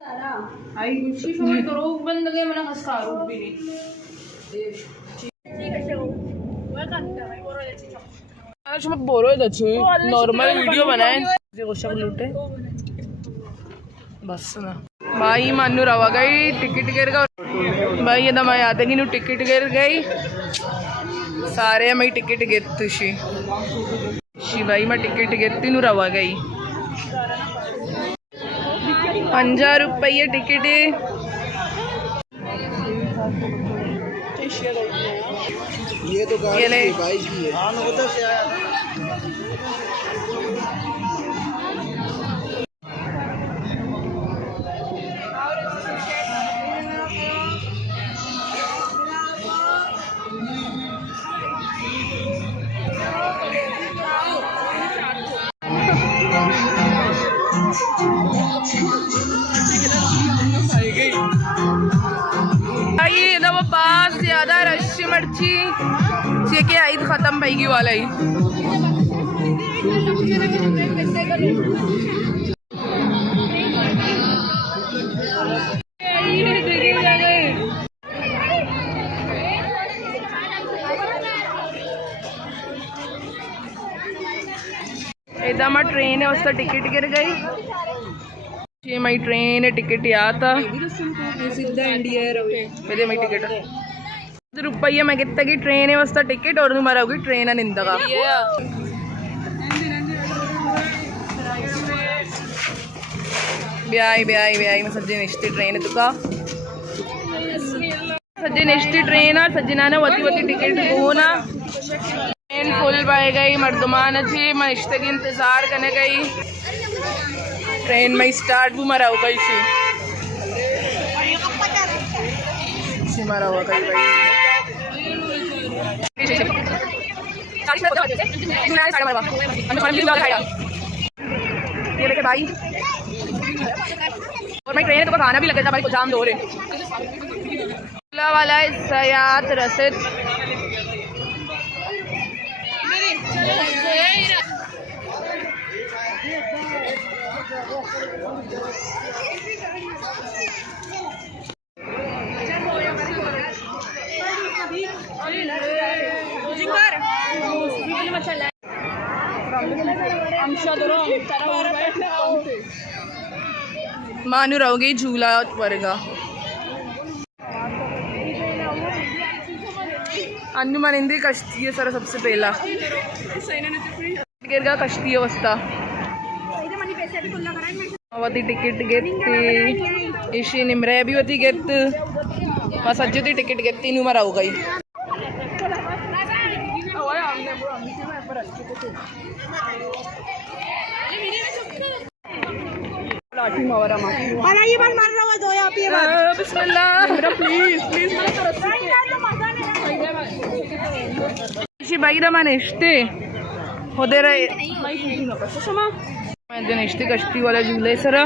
आई गुच्छी शोर करो बंद गए मना खस्कारो बिनी आज मत बोलो दचे नॉर्मल वीडियो बनाए जे गोशा लूटे बस ना भाई मानू रवा गई टिकट गिर गई भाई ये दमा याद है कि टिकट गिर गई सारे मैं टिकट गिरती शी भाई मैं टिकट गिरती नु रवा गई 50 रुपये टिकट ये तो गाड़ी भाई की है हाँ उधर से आया पास ज्यादा रशी मर्ची के आई खत्म पाएगी वाला ही एकदम ट्रेन है उसका टिकट गिर गई ये मई ट्रेन है टिकट याद था सीधा इंडिया है मई टिकट रुपये मैं कितना की ट्रेन है उसका टिकट और तुम्हारा होगी ट्रेन निंदगा ब्याई ब्याई ब्याई मैं सज्जी निश्चित ट्रेन है तुका सज्जी निश्चित ट्रेन है सज्जना ने वती वती टिकट हो ना ट्रेन फुल पाए गई मर्दमान अच्छी मैं रिश्ते की इंतजार करने गई ट्रेन में स्टार्ट भी मरा होगा इसी मरा हुआ कहीं भाई ये देखे भाई और मैं ट्रेन तो खाना भी लगे था भाई को जाम दो रहे वाला है सयात रसद मानू रहोगे झूला वर्गा अन्नू मनिंदी कश्ती है सर सबसे पहला गिरगा कश्ती अवस्था वती टिकट घेती इशी निमरे भी वती घेत मैं सज्जी थी टिकट घेती नु मरा हो गई लाठी मावरा मां अरे ये बात मार रहा हुआ दो यहाँ पे बात बिस्मिल्लाह मेरा प्लीज प्लीज मेरा तरफ इशी भाई रा माने इश्ते होदे रे मैं दिन इश्ते कश्ती वाला झूले सरा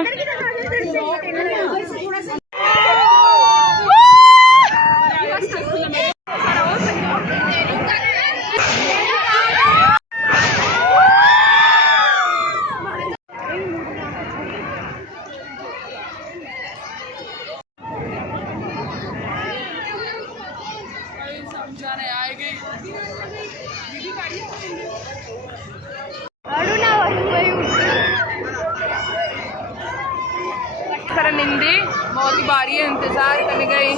निंदी बहुत ही बारी है इंतजार करने गई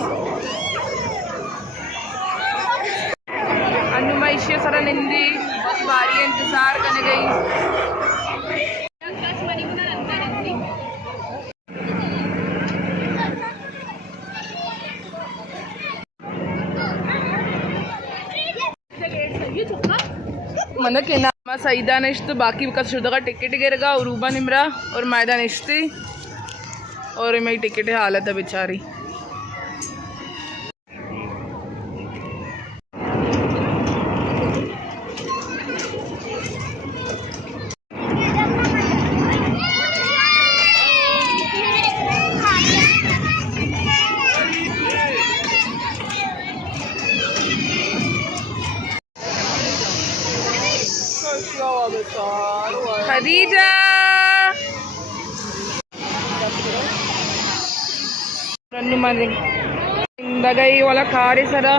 अनुमाइशी सर निंदी बहुत बारी है इंतजार करने गई मन के नाम सईदा निश्त बाकी का शुद्ध का टिकट गिरगा उरूबा निमरा और मैदा निश्ती और मेरी टिकट हालत है बेचारी खदीजा हनुमान गई वाला खा रहे सारा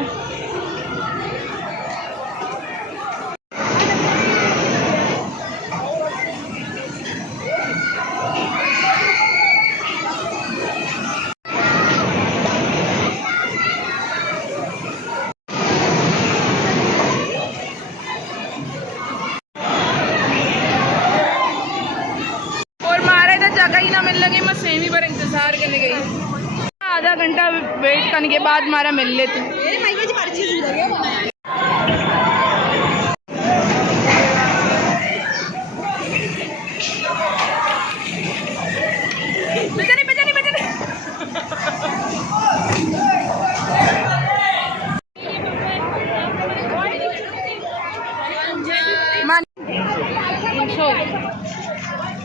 और मारे तो जगह ही ना मिल लगी मैं सेमी पर इंतजार करने गई आधा घंटा वेट करने के बाद मारा मिल लेते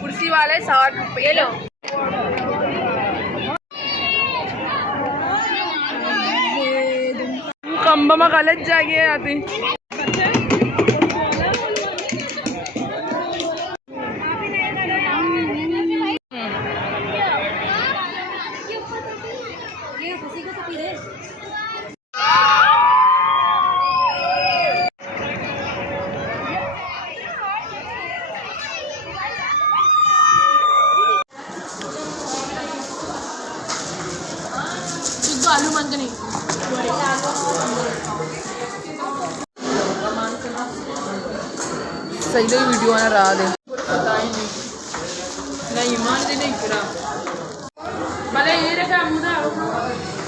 कुर्सी वाले 60 रुपये लो कंबा में गलत जागे आती आलू मंद नहीं सही नहीं वीडियो ना रहा दे पता ही नहीं मान दे नहीं पूरा भले ये रखा मुझे